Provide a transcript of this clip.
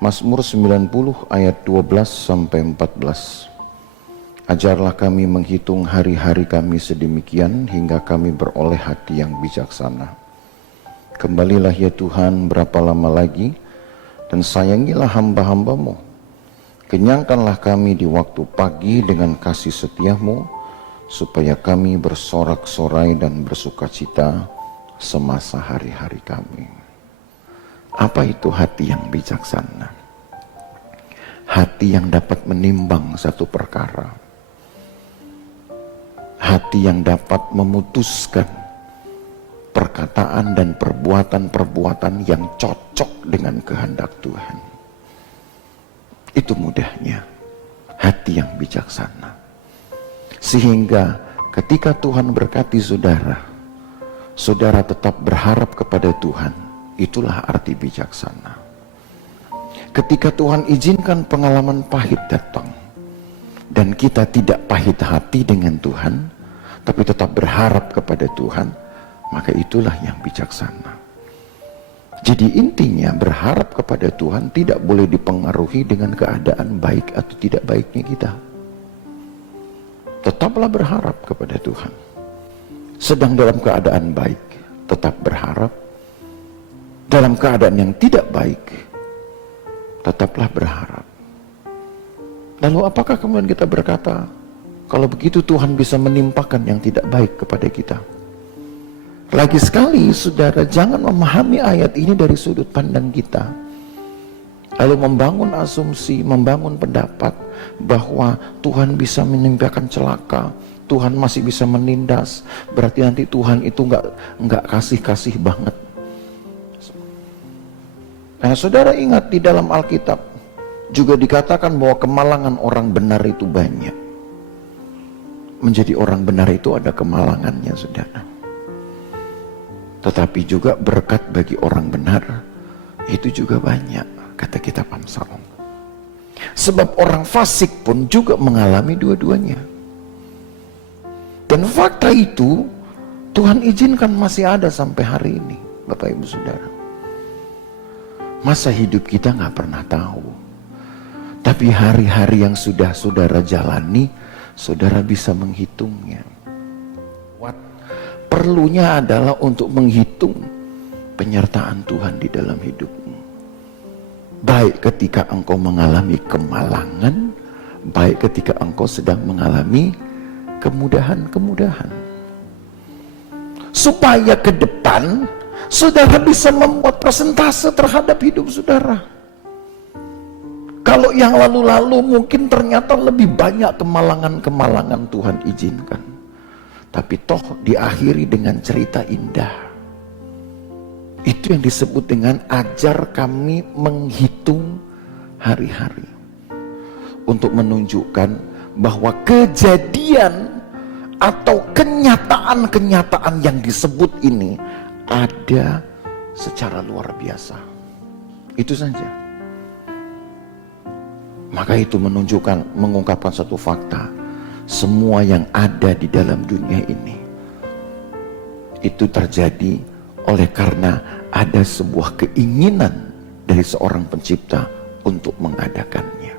Mazmur 90 ayat 12-14. Ajarlah kami menghitung hari-hari kami sedemikian hingga kami beroleh hati yang bijaksana. Kembalilah ya Tuhan, berapa lama lagi, dan sayangilah hamba-hamba-Mu. Kenyangkanlah kami di waktu pagi dengan kasih setia-Mu, supaya kami bersorak-sorai dan bersukacita semasa hari-hari kami. Apa itu hati yang bijaksana? Hati yang dapat menimbang satu perkara. Hati yang dapat memutuskan perkataan dan perbuatan-perbuatan yang cocok dengan kehendak Tuhan. Itu mudahnya hati yang bijaksana. Sehingga ketika Tuhan berkati saudara, saudara tetap berharap kepada Tuhan. Itulah arti bijaksana. Ketika Tuhan izinkan pengalaman pahit datang, dan kita tidak pahit hati dengan Tuhan, tapi tetap berharap kepada Tuhan, maka itulah yang bijaksana. Jadi intinya berharap kepada Tuhan tidak boleh dipengaruhi dengan keadaan baik atau tidak baiknya kita. Tetaplah berharap kepada Tuhan. Sedang dalam keadaan baik, tetap berharap. Dalam keadaan yang tidak baik, tetaplah berharap. Lalu apakah kemudian kita berkata, kalau begitu Tuhan bisa menimpakan yang tidak baik kepada kita? Lagi sekali saudara, jangan memahami ayat ini dari sudut pandang kita, lalu membangun asumsi, membangun pendapat bahwa Tuhan bisa menimpakan celaka, Tuhan masih bisa menindas, berarti nanti Tuhan itu nggak kasih banget. Nah, saudara ingat di dalam Alkitab juga dikatakan bahwa kemalangan orang benar itu banyak. Menjadi orang benar itu ada kemalangannya, saudara. Tetapi juga berkat bagi orang benar itu juga banyak, kata kitab Amsal. Sebab orang fasik pun juga mengalami dua-duanya. Dan fakta itu Tuhan izinkan masih ada sampai hari ini, Bapak Ibu Saudara. Masa hidup kita nggak pernah tahu. Tapi hari-hari yang sudah saudara jalani, saudara bisa menghitungnya. Perlunya adalah untuk menghitung penyertaan Tuhan di dalam hidupmu. Baik ketika engkau mengalami kemalangan, baik ketika engkau sedang mengalami kemudahan-kemudahan. Supaya ke depan saudara bisa membuat persentase terhadap hidup saudara. Kalau yang lalu-lalu mungkin ternyata lebih banyak kemalangan-kemalangan Tuhan izinkan, tapi toh diakhiri dengan cerita indah. Itu yang disebut dengan ajar kami menghitung hari-hari, untuk menunjukkan bahwa kejadian atau kenyataan-kenyataan yang disebut ini ada secara luar biasa. Itu saja. Maka itu menunjukkan, mengungkapkan satu fakta. Semua yang ada di dalam dunia ini itu terjadi oleh karena ada sebuah keinginan dari seorang pencipta untuk mengadakannya.